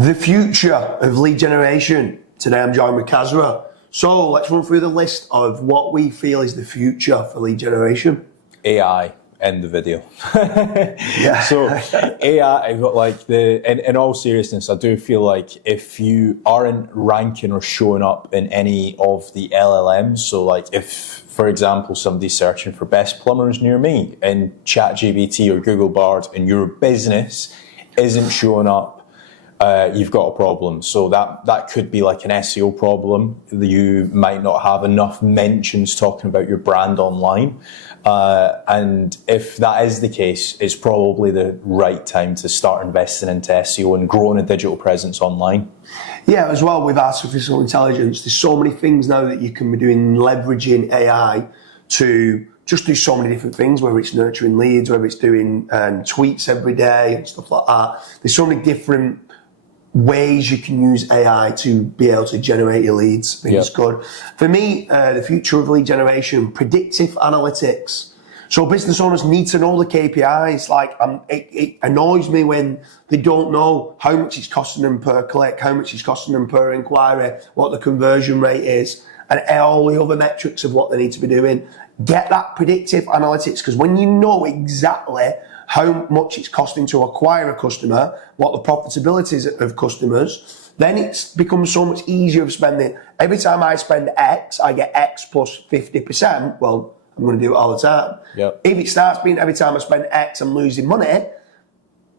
The future of lead generation. Today I'm joined with Kasra. So let's run through the list of what we feel is the future for lead generation. AI, end the video. Yeah. So AI, in all seriousness, I do feel like if you aren't ranking or showing up in any of the LLMs, so like if, for example, somebody's searching for best plumbers near me in ChatGPT or Google Bard and your business isn't showing up, you've got a problem. So that could be like an SEO problem. You might not have enough mentions talking about your brand online. And if that is the case, it's probably the right time to start investing into SEO and growing a digital presence online. Yeah, as well with artificial intelligence, there's so many things now that you can be doing, leveraging AI to just do so many different things, whether it's nurturing leads, whether it's doing tweets every day and stuff like that. There's so many different ways you can use AI to be able to generate your leads. I think it's good. For me, the future of lead generation, predictive analytics. So business owners need to know the KPIs. Like, it annoys me when they don't know how much it's costing them per click, how much it's costing them per inquiry, what the conversion rate is, and all the other metrics of what they need to be doing. Get that predictive analytics, because when you know exactly how much it's costing to acquire a customer, what the profitability is of customers, then it becomes so much easier of spending. Every time I spend X, I get X plus 50%. Well, I'm going to do it all the time. Yep. If it starts being every time I spend X, I'm losing money,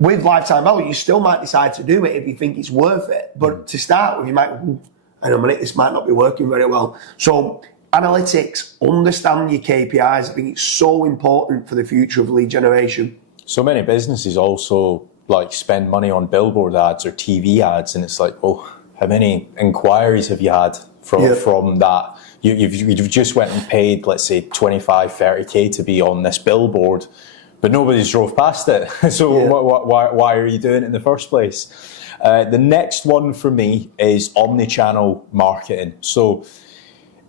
with lifetime value, you still might decide to do it if you think it's worth it. But to start with, you might, hang on a minute, this might not be working very well. So analytics, understand your KPIs. I think it's so important for the future of lead generation. So many businesses also like spend money on billboard ads or TV ads, and it's like, well, how many inquiries have you had from that? You've just went and paid, let's say, 25, 30K to be on this billboard, but nobody's drove past it. So why are you doing it in the first place? The next one for me is omni-channel marketing. So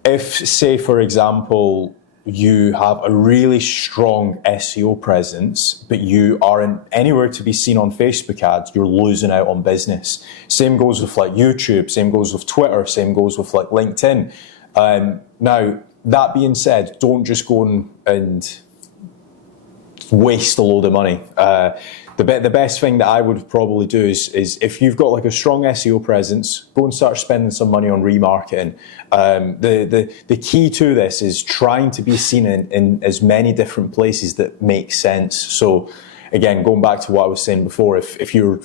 if, say, for example, you have a really strong SEO presence, but you aren't anywhere to be seen on Facebook ads, you're losing out on business. Same goes with like YouTube, same goes with Twitter, same goes with like LinkedIn. Now, that being said, don't just go and waste a load of money. The best thing that I would probably do is if you've got like a strong SEO presence, go and start spending some money on remarketing. The key to this is trying to be seen in as many different places that make sense. So again, going back to what I was saying before, if you're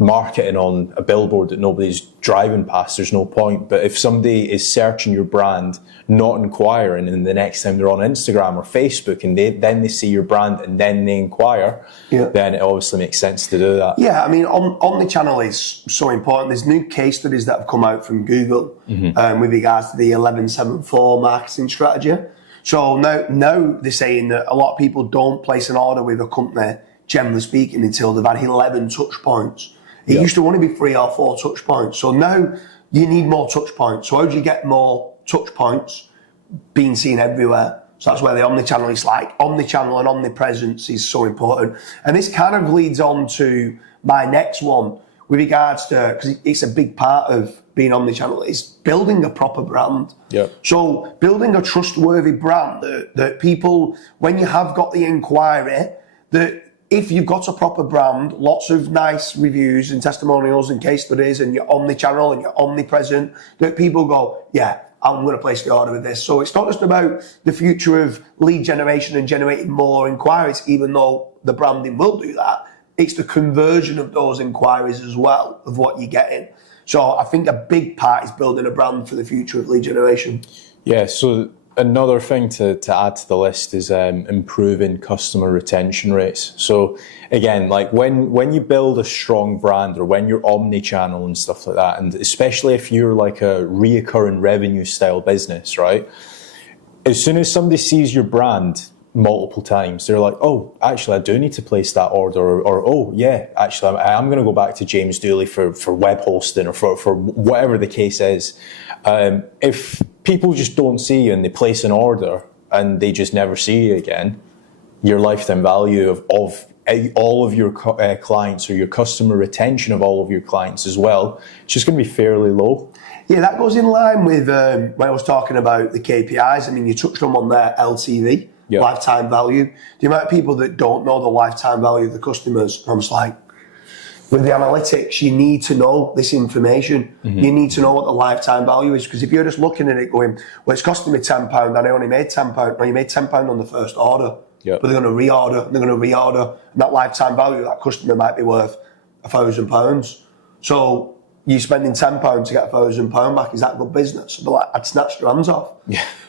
marketing on a billboard that nobody's driving past, there's no point. But if somebody is searching your brand, not inquiring, and the next time they're on Instagram or Facebook and then they see your brand and then they inquire, then it obviously makes sense to do that. Yeah, I mean, omnichannel is so important. There's new case studies that have come out from Google with regards to the 1174 marketing strategy. So now they're saying that a lot of people don't place an order with a company, generally speaking, until they've had 11 touch points. It used to only be 3 or 4 touch points. So now you need more touch points. So how do you get more touch points being seen everywhere? So that's where the omnichannel is like. Omnichannel and omnipresence is so important. And this kind of leads on to my next one with regards to, because it's a big part of being omnichannel, is building a proper brand. So building a trustworthy brand that people, when you have got the inquiry, that if you've got a proper brand, lots of nice reviews and testimonials and case studies, and you're omnichannel and you're omnipresent, that people go, yeah, I'm going to place the order with this. So it's not just about the future of lead generation and generating more inquiries, even though the branding will do that. It's the conversion of those inquiries as well, of what you're getting. So I think a big part is building a brand for the future of lead generation. Yeah, so another thing to add to the list is improving customer retention rates. So again, like when you build a strong brand or when you're omni-channel and stuff like that, and especially if you're like a reoccurring revenue style business, right? As soon as somebody sees your brand multiple times, they're like, oh, actually, I do need to place that order, or oh, yeah, actually, I'm going to go back to James Dooley for web hosting or for whatever the case is. If people just don't see you and they place an order and they just never see you again, your lifetime value of all of your clients, or your customer retention of all of your clients as well, it's just going to be fairly low. Yeah, that goes in line with when I was talking about the KPIs. I mean, you touched on their LTV, lifetime value. The amount of people that don't know the lifetime value of the customers, I'm just like, with the analytics, you need to know this information. You need to know what the lifetime value is, because if you're just looking at it going, well, it's costing me £10 and I only made £10. Well, you made £10 on the first order, but they're going to reorder, and that lifetime value of that customer might be worth £1,000. So you spending £10 to get £1,000 back, is that good business? But like, I'd snatch their hands off.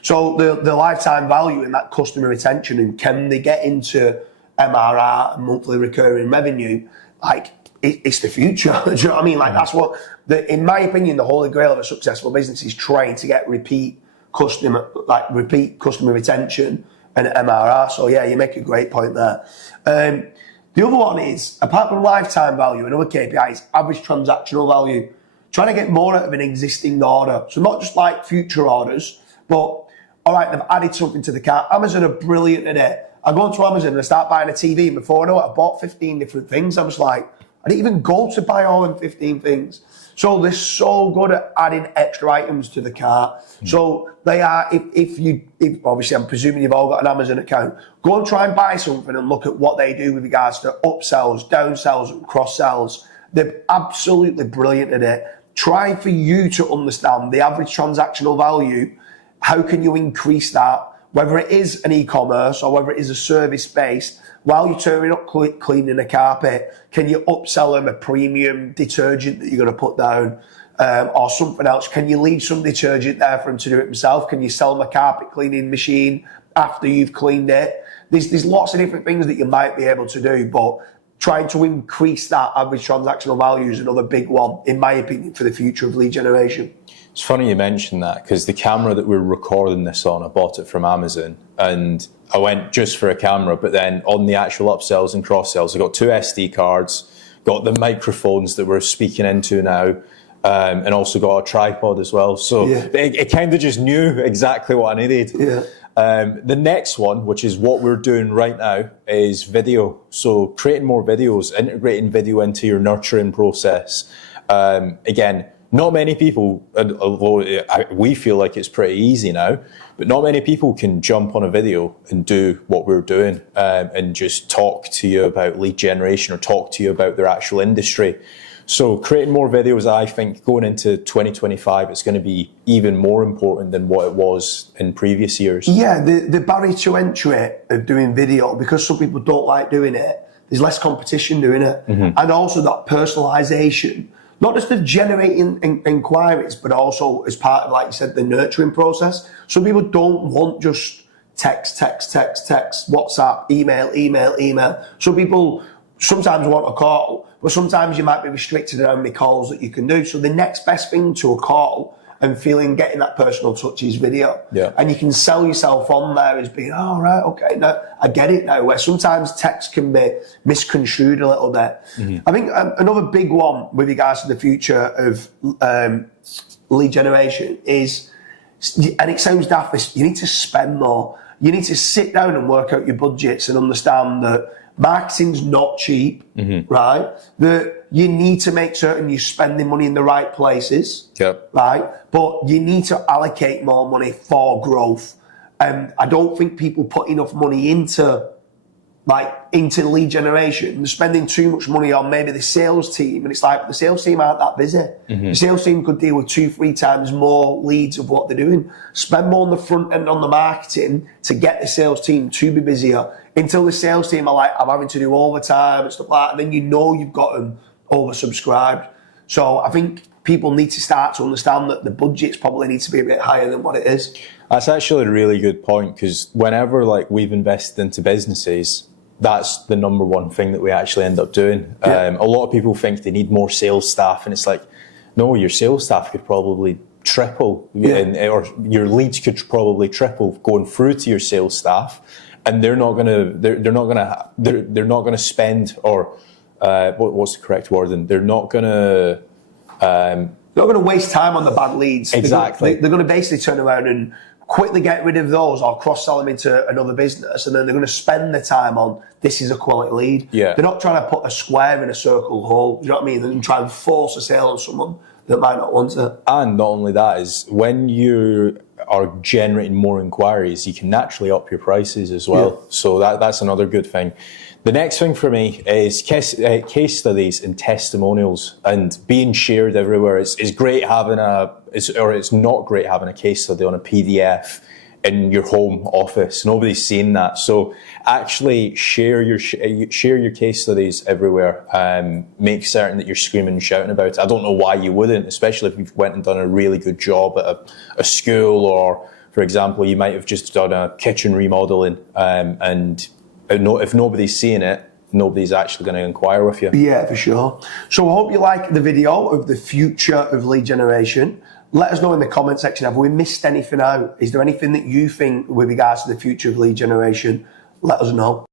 So the lifetime value in that customer retention, and can they get into MRR and monthly recurring revenue, like, it's the future. Do you know what I mean? Like, that's what, in my opinion, the holy grail of a successful business is trying to get repeat customer retention and MRR. So yeah, you make a great point there. The other one is, apart from lifetime value, another KPI is average transactional value. Trying to get more out of an existing order. So not just like future orders, but all right, they've added something to the cart. Amazon are brilliant at it. I go into Amazon and I start buying a TV, and before I know it, I bought 15 different things. I was like, I didn't even go to buy all them 15 things. So they're so good at adding extra items to the cart. So they are, if obviously I'm presuming you've all got an Amazon account, go and try and buy something and look at what they do with regards to upsells, downsells, and cross-sells. They're absolutely brilliant at it. Try for you to understand the average transactional value. How can you increase that? Whether it is an e-commerce or whether it is a service-based, while you're turning up cleaning a carpet, can you upsell them a premium detergent that you're going to put down, or something else? Can you leave some detergent there for them to do it themselves? Can you sell them a carpet cleaning machine after you've cleaned it? There's lots of different things that you might be able to do, but trying to increase that average transactional value is another big one, in my opinion, for the future of lead generation. It's funny you mentioned that, because the camera that we're recording this on, I bought it from Amazon, and I went just for a camera, but then on the actual upsells and cross-sells, I got 2 SD cards, got the microphones that we're speaking into now, and also got a tripod as well. So it kind of just knew exactly what I needed. The next one, which is what we're doing right now, is video. So creating more videos, integrating video into your nurturing process. Again, not many people, although we feel like it's pretty easy now, but not many people can jump on a video and do what we're doing, and just talk to you about lead generation or talk to you about their actual industry. So creating more videos, I think going into 2025, it's going to be even more important than what it was in previous years. Yeah, the barrier to entry of doing video, because some people don't like doing it, there's less competition doing it. And also that personalisation, not just of generating inquiries, but also as part of, like you said, the nurturing process. Some people don't want just text, WhatsApp, email. Some people sometimes want a call, but sometimes you might be restricted in how many calls that you can do. So the next best thing to a call and getting that personal touch is video. And you can sell yourself on there as being, oh, right, okay, no, I get it now, where sometimes text can be misconstrued a little bit. I think another big one with regards to the future of lead generation is, and it sounds daft, you need to spend more. You need to sit down and work out your budgets and understand that marketing's not cheap, right? That you need to make certain you're spending money in the right places, right? But you need to allocate more money for growth. I don't think people put enough money into lead generation. They're spending too much money on maybe the sales team, and it's like the sales team aren't that busy. The sales team could deal with 2-3 times more leads of what they're doing. Spend more on the front end on the marketing to get the sales team to be busier, until the sales team are like, I'm having to do overtime and stuff like that, and then you know you've got them oversubscribed. So I think people need to start to understand that the budgets probably need to be a bit higher than what it is. That's actually a really good point, because whenever we've invested into businesses, that's the number one thing that we actually end up doing. A lot of people think they need more sales staff, and it's like, no, your sales staff could probably triple, or your leads could probably triple going through to your sales staff, and they're not gonna spend, or what's the correct word? And they're not gonna waste time on the bad leads. Exactly. They're going to basically turn around and quickly get rid of those or cross-sell them into another business, and then they're going to spend the time on, this is a quality lead. Yeah. They're not trying to put a square in a circle hole. You know what I mean? They're going to try and force a sale on someone that might not want it. And not only that, is when you are generating more inquiries, you can naturally up your prices as well. Yeah. So that's another good thing. The next thing for me is case studies and testimonials and being shared everywhere. It's great having it's not great having a case study on a PDF in your home office. Nobody's seen that. So actually share your case studies everywhere. Make certain that you're screaming and shouting about it. I don't know why you wouldn't, especially if you've went and done a really good job at a school, or, for example, you might have just done a kitchen remodeling, and if nobody's seeing it, nobody's actually going to inquire with you. Yeah, for sure. So I hope you like the video of the future of lead generation. Let us know in the comment section, have we missed anything out? Is there anything that you think with regards to the future of lead generation? Let us know.